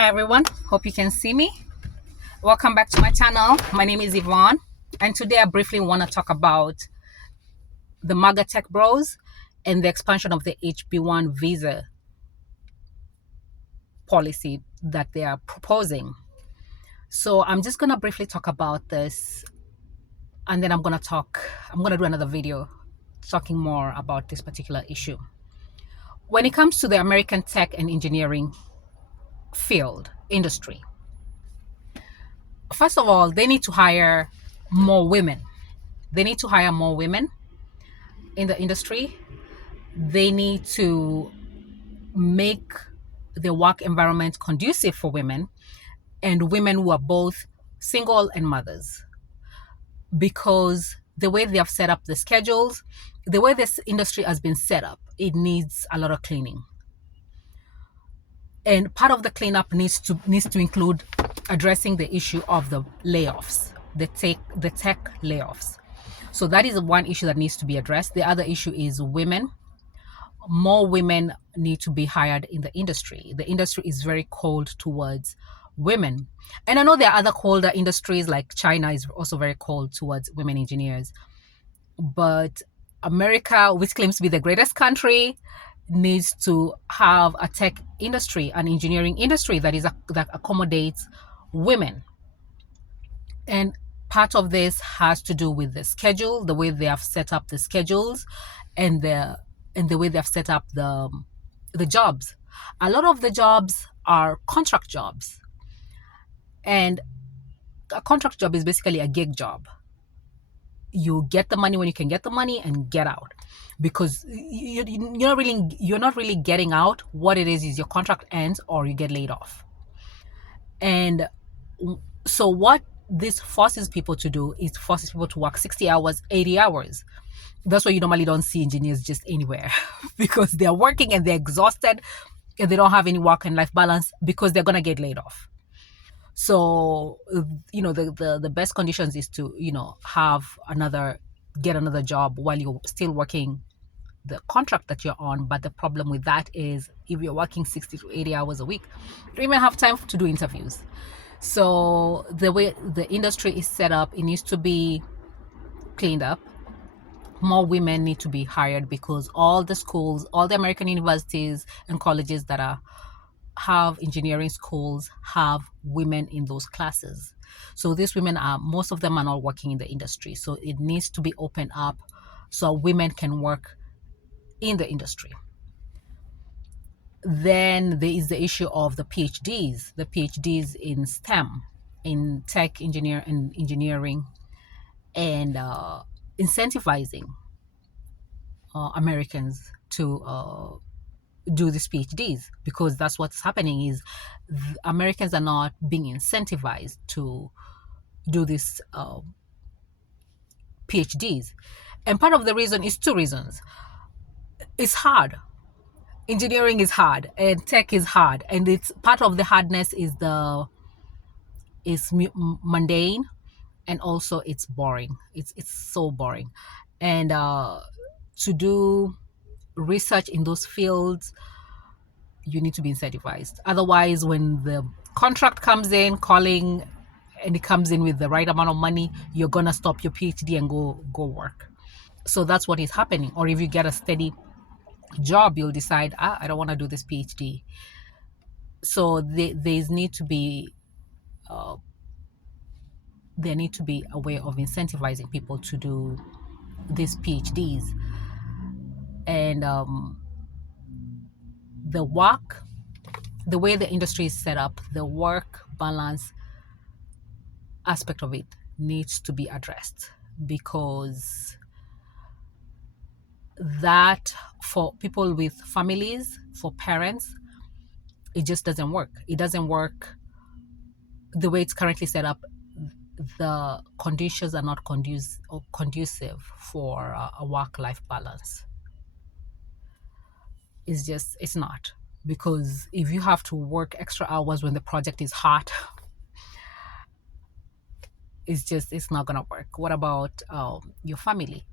Hi everyone, hope you can see me. Welcome back to my channel. My name is Yvonne, and today I briefly want to talk about the MAGA Tech Bros and the expansion of the HB1 visa policy that they are proposing. So I'm just going to briefly talk about this, and then I'm going to do another video talking more about this particular issue. When it comes to the American tech and engineering field industry, first of all, they need to hire more women. They need to hire more women in the industry. They need to make the work environment conducive for women and women who are both single and mothers, because the way they have set up the schedules, the way this industry has been set up, it needs a lot of cleaning. And part of the cleanup needs to include addressing the issue of the layoffs, the tech layoffs. So that is one issue that needs to be addressed. The other issue is women. More women need to be hired in the industry. The industry is very cold towards women. And I know there are other colder industries, like China is also very cold towards women engineers. But America, which claims to be the greatest country, needs to have a tech industry, an engineering industry that accommodates women. And part of this has to do with the schedule, the way they have set up the schedules, and the way they've set up the jobs. A lot of the jobs are contract jobs, and a contract job is basically a gig job. You get the money when you can get the money and get out, because you're not really getting out. What it is your contract ends or you get laid off. And so what this forces people to do is forces people to work 60 hours, 80 hours. That's why you normally don't see engineers just anywhere because they're working and they're exhausted and they don't have any work and life balance because they're going to get laid off. So, the best conditions is to, get another job while you're still working the contract that you're on. But the problem with that is if you're working 60 to 80 hours a week, you don't even have time to do interviews. So the way the industry is set up, it needs to be cleaned up. More women need to be hired because all the schools, all the American universities and colleges that have engineering schools have women in those classes. So these women most of them are not working in the industry. So it needs to be opened up so women can work in the industry. Then there is the issue of the PhDs in STEM, in tech engineering, and incentivizing Americans to do these PhDs, because that's what's happening is Americans are not being incentivized to do these PhDs. And part of the reason is two reasons. It's hard. Engineering is hard and tech is hard, and it's part of the hardness is mundane, and also it's boring. It's so boring. And to do research in those fields, you need to be incentivized. Otherwise, when the contract comes in calling and it comes in with the right amount of money, you're gonna stop your PhD and go work. So that's what is happening. Or if you get a steady job, you'll decide, I don't want to do this PhD. So there need to be a way of incentivizing people to do these PhDs. And the way the industry is set up, the work balance aspect of it needs to be addressed, because that, for people with families, for parents, it just doesn't work. It doesn't work the way it's currently set up. The conditions are not conducive for a work-life balance. It's not, because if you have to work extra hours when the project is hot, it's not gonna work. What about your family?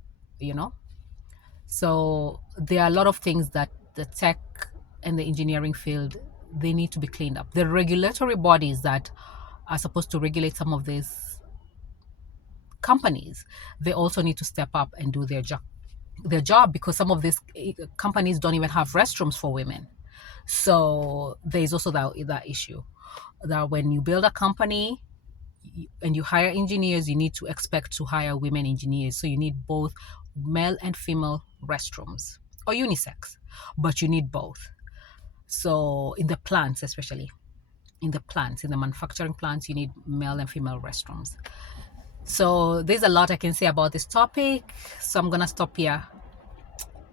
So there are a lot of things that the tech and the engineering field they need to be cleaned up. The regulatory bodies that are supposed to regulate some of these companies, they also need to step up and do their job, because some of these companies don't even have restrooms for women. So there's also that issue, that when you build a company and you hire engineers, you need to expect to hire women engineers. So you need both male and female restrooms, or unisex, but you need both. So in the plants, especially in the manufacturing plants, you need male and female restrooms. So there's a lot I can say about this topic. So I'm gonna stop here,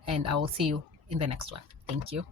and I will see you in the next one. Thank you.